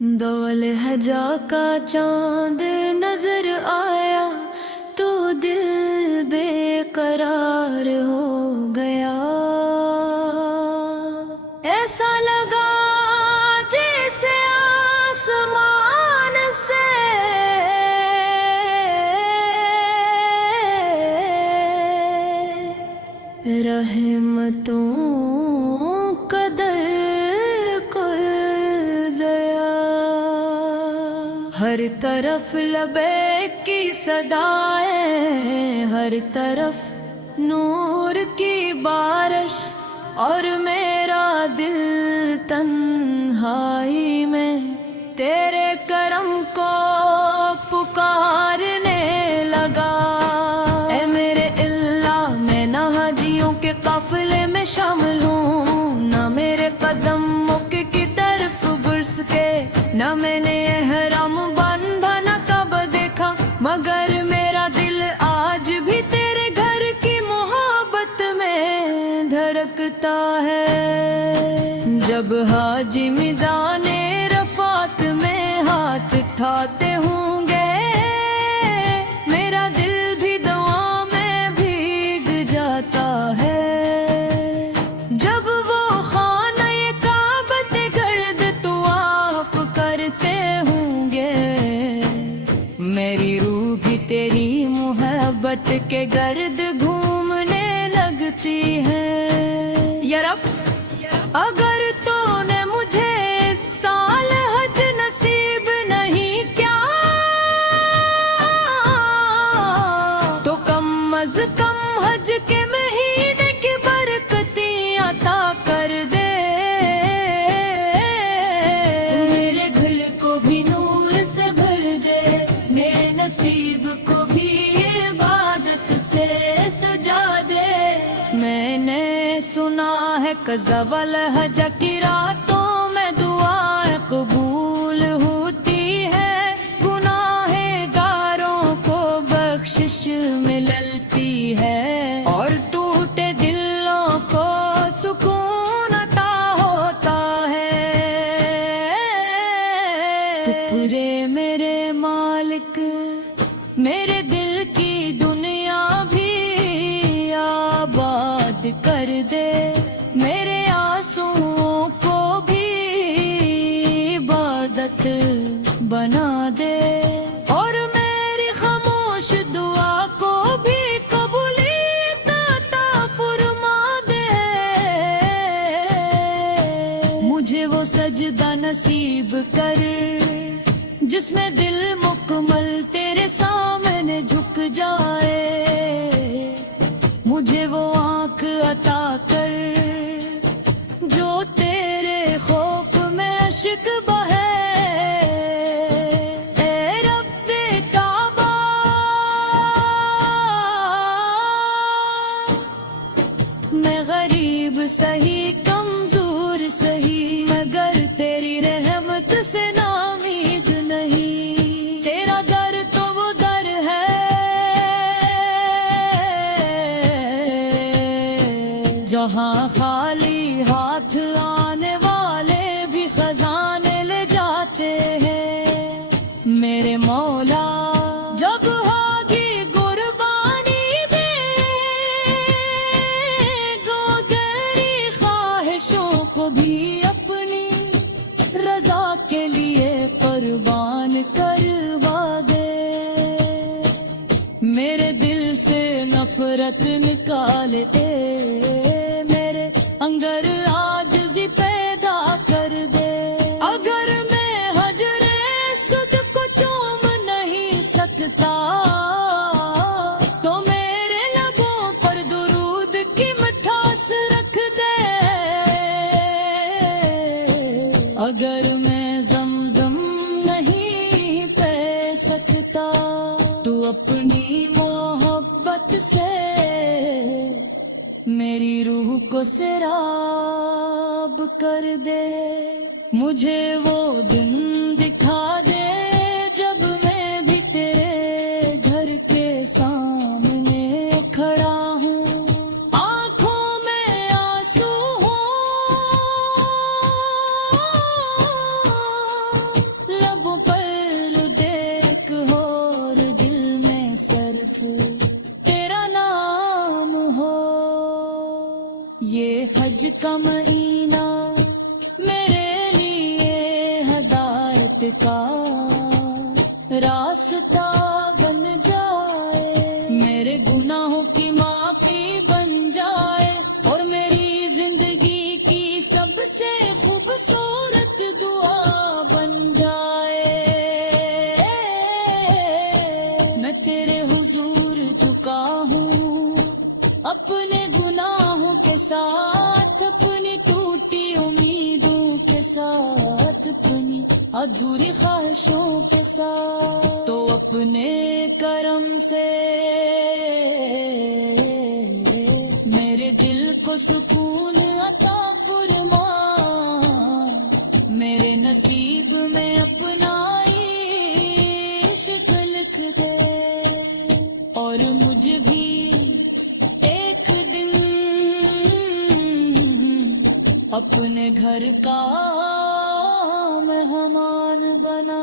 दौल हजा का चांद नजर आया तो दिल बेकरार हो गया। ऐसा लगा जैसे आसमान से रहमतों का दर खुल गया। हर तरफ लबैक की सदाएं, हर तरफ नूर की बारिश, और मेरा दिल तन्हाई में तेरे करम को पुकारने लगा। ऐ मेरे इल्लाह, मैं ना हाजियों के काफिले में शामिल हूँ, ना मेरे कदम मौके की तरफ बुर्स के, ना मैंने एहराम बांधा ना कब देखा, मगर मेरा दिल आज भी तेरे घर की मोहब्बत में धड़कता है। जब हाजी मैदाने रफात में हाथ उठाते होंगे, मेरा दिल भी दुआ में भीग जाता है। जब वो खाना ये काबत गर्द तवाफ करते होंगे, मेरी रूह भी तेरी मोहब्बत के गर्द घूमने लगती है। या रब, अगर तूने मुझे इस साल हज नसीब नहीं क्या, तो कम अज कम हज के महीने की बरकती अता कर दे। मेरे घर को भी नूर से भर दे, मेरे नसीब को भी इबादत से सजा दे। मैंने सुना है क़ज़ा वल हज की रातों में दुआएं कबूल होती है, गुनाहगारों को बख्शिश मिलती है, और टूटे दिलों को सुकून अता होता है। टुकड़े मेरे मालिक, मेरे दिल की दुनिया भी आबाद कर दे, मेरे आंसुओं को भी इबादत बना दे, और मेरी खामोश दुआ को भी कबूलियत अता फरमा दे। मुझे वो सजदा नसीब कर जिसमें दिल मुकम्मल तेरे सामने झुक जाए, मुझे वो आँख अता कर जो तेरे खौफ में अश्क बहे। ए रब्बे काबा, मैं गरीब सही कमजोर सही, मगर तेरी रहमत से नाउमीद नहीं। तेरा दर तो वो दर है जहाँ खाली हाथ आने वाले भी खजाने ले जाते हैं। मेरे मौला, जब होगी कुर्बानी दे, गोगरी ख्वाहिशों को भी अपनी रजा के लिए कुर्बान करवा दे। मेरे दिल से नफरत निकाल दे, मेरे अंदर आजिज़ी पैदा कर दे। अगर मैं हजरे सुद को चूम नहीं सकता, तो मेरे लबों पर दुरूद की मिठास रख दे। अगर मैं ज़मज़म नहीं पी सकता, तू अपनी मोहब्बत से मेरी रूह को सैराब कर दे। मुझे वो दिन दिखा दे जब मैं भी तेरे घर के सामने खड़ा हूँ, आँखों में आंसू हो, کا مہینہ میرے لیے ہدایت کا راستہ بن جائے، میرے گناہوں کی معافی بن جائے، اور میری زندگی کی سب سے خوبصورت دعا بن جائے۔ میں تیرے حضور جھکا ہوں اپنے گناہوں کے ساتھ، اپنی ٹوٹی امیدوں کے ساتھ، اپنی ادھوری خواہشوں کے ساتھ، تو اپنے کرم سے میرے دل کو سکون عطا فرما، میرے نصیب میں اپنا عشق لکھ دے، اور مجھ بھی ایک دن اپنے گھر کا مہمان بنا۔